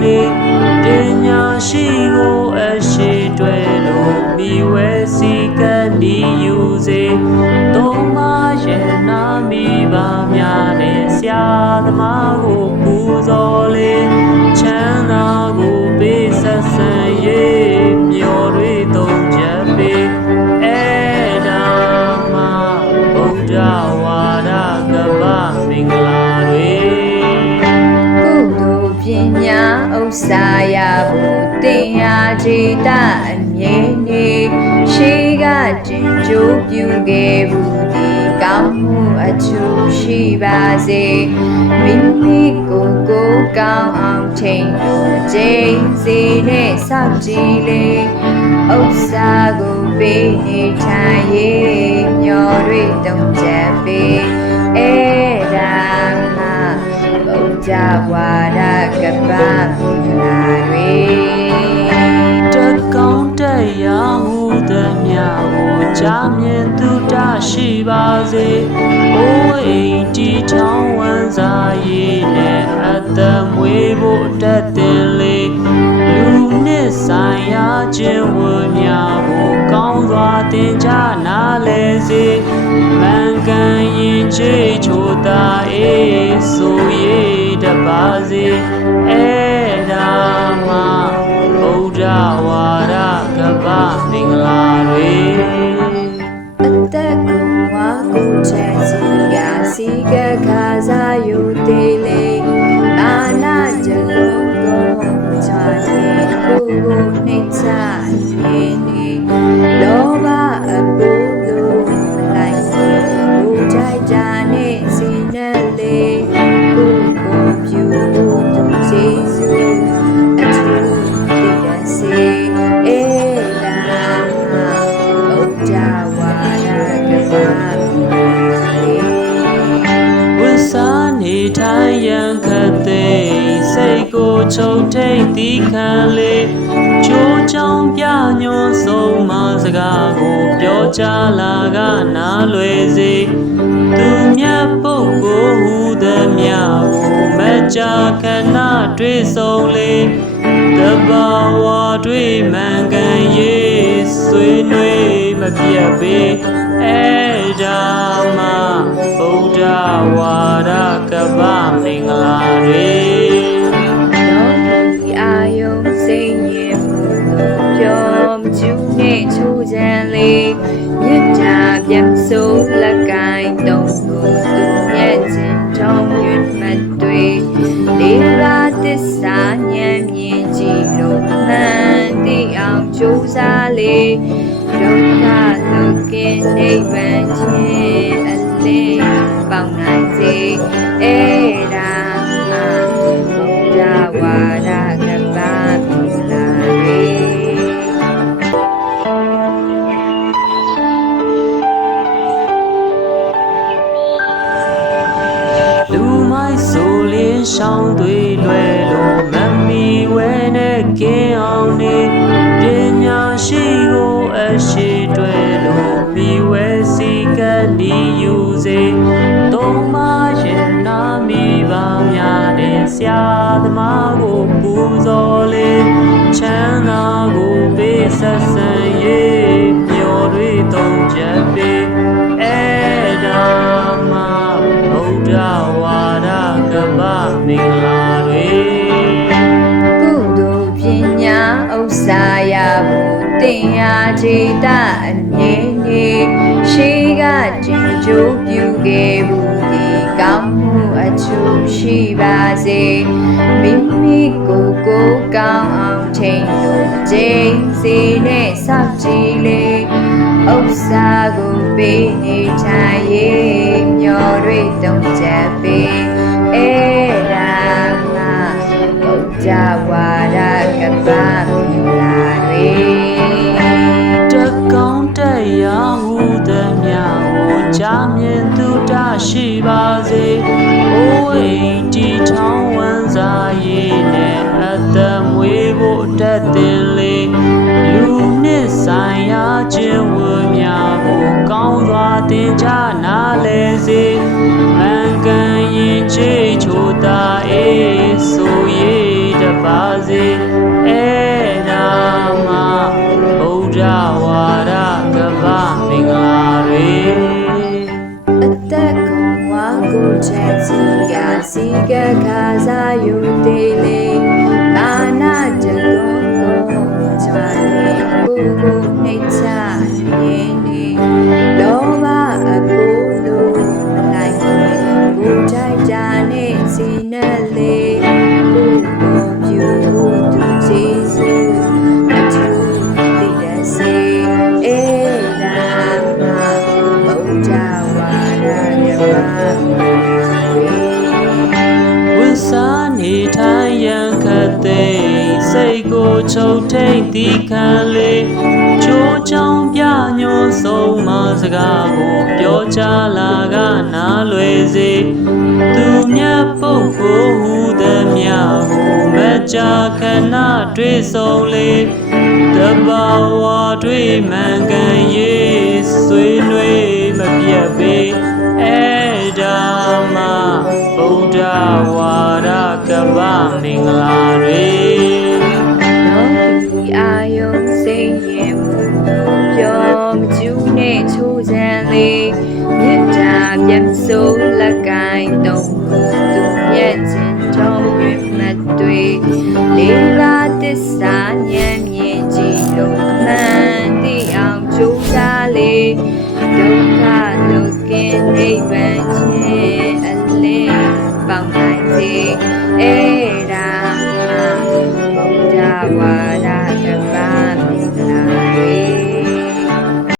မေပညာရှိကိုအရှိတွေ့လို့မိဝဲစီကံဒီယူစေသုံးပါးရဲ့နာမိပါများနဲ့ဆရာသမား တင်ရာခြေတအမြင်နေရှိကကျင်ကျိုးပြူခဲ့ဘူးဒီကောင်းမှုအချူရှိပါစေမိမိကိုယ်ကိုကောင်းအောင်ချိန်လို့ချိန်စီနဲ့စောင့်ကြည့်လေဥစ္စာကိုပေးနေထိုင်ရေးမျော်တွေတုံးချက်ပေးအဲ့ဒါမှ ဘုရားဝါဒကပ္ပမင်္ဂလာတွေတကောင်းတက်ရာဟုသမျှကိုကြားမြင်သူတရှိပါစေ။အိုးအိမ်တီထောင်ဝန်းစားရည်နဲ့အသက်မွေးဖို့တက်တင်လေလူနှစ်ဆိုင်ရာခြင်းဝများကိုကောင်းစွာသင်ကြားနားလဲစေ။မန်ကန်ရင်ချေချိုသာအေးဆိုရတ ပါစေ။အဲ့ဒါမှဗုဒ္ဓဝါဒကပ္ပမင်္ဂလာတွေအသက်ကိုဝါကိုချက်စီကစီကခါစားယူသေးလေအာနာကြလုံးကိုချာနေကိုကိုနှိမ့်ချနေနေ ချုပ်ထိတ်သီးခံလေချိုးချောင်းပြညွန်ဆုံးမစကားကိုပြောကြလာကနားလွယ်စေသူမြတ်ပုဂ္ဂိုလ်ဟူသည်များကိုမကြခဏတွေ့ဆုံးလေတဘာဝတွေ့မှန်ကန်ရေးဆွေးနွေးမပြတ်ပေအဲ့ဒါမှဗုဒ္ဓဝါဒကပ္ပမင်္ဂလာတွေ လုကိနိဗ္ဗာန်ခြင်းအလင်းပေါင်းနိုင်စေအဲ့ဒါမှဘုရားဝါဒကပ္ရာခြေတအမြင်နေရှိကကျင်ကျိုးပြူခဲ့ဘူးဒီကောင်းမှုအချူရှိပါစေမိမိကိုယ်ကိုကောင်းအောင်ချိန်လို့ချိန်စီနဲ့စောင့်ကြည့်လေဥစ္စာကိုပေးနေထိုင်ရေးမျော်တွေတုံးချက်ပေးအဲ့ဒါမှဘုရားဝါဒကပ္ပ ကိုကြားမြင်သူတရှိပါစေ။အိုးအိမ်တီထောင်ဝန်းစားရည်နဲ့အသက်မွေးဖို့တက်တင်လေလူနှစ်ဆိုင်ရာခြင်းဝများကိုကောင်းစွာသင်ကြားနားလဲစေ။မန်ကန်ရင်ချေချိုသာအေးဆိုရတပါစေ။ ကခါစားယူသေးလေနာနာကြလုံးကိုချာနေကိုကိုနှိမ့်ချနေနေ စိတ်တီခံလေချိုးချောင်းပြညွန်ဆုံးမစကားကိုပြောချလာကနားလွယ်စေသူမြတ်ပုဂ္ဂိုလ်ဟူသည်များကိုမကြခဏတွေ့ဆုံးလေတဘာဝတွေ့မှန်ကန်ရေးဆွေးနွေးမပြတ်ပေအဲ့ဒါမှဗုဒ္ဓဝါဒ ကပ္ပမင်္ဂလာတွေလောကီအာယုံစိတ်ရင်မှုပြောမကျူးနဲ့ချိုးချမ်းလေးမေတ္တာပြတ်ဆိုးလက်ကိုင်းတော့ကိုသူမြတ်ခြင်းကြောင့်မြတ်မတွေ့လေးလာတစ္ဆာဉာဏ်မြင်ကြည့်လို့အမှန်သိအောင်ကြိုးစားလေဒုက္ခလု